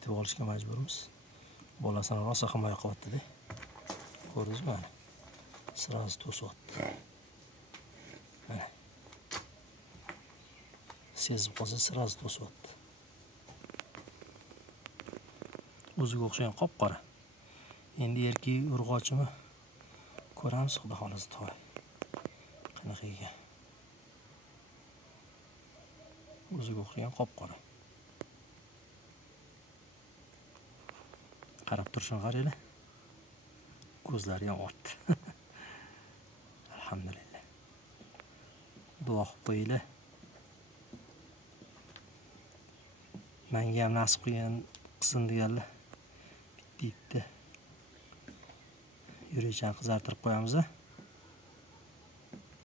bekitib olishga majburmiz. Bolasini rosa himoya qilyapti-da. Ko'rdingizmi mana? Sirazi to'syapti. Mana. Sezib qolsa sirazi to'syapti. O'ziga o'xshagan qop-qora. Endi erki urg'ochimi? Ko'ramiz, xudo xolasa to'y. Qanaqa ekan? O'ziga o'xshagan qop-qora. Qarab turishini qaranglar. Ko'zlari yonyapti. Alhamdulillah. Duo qilib qo'yinglar. Menga ham nasib qilgan qilsin deganlar. Bitta yurakchani qizartirib qo'yamiz.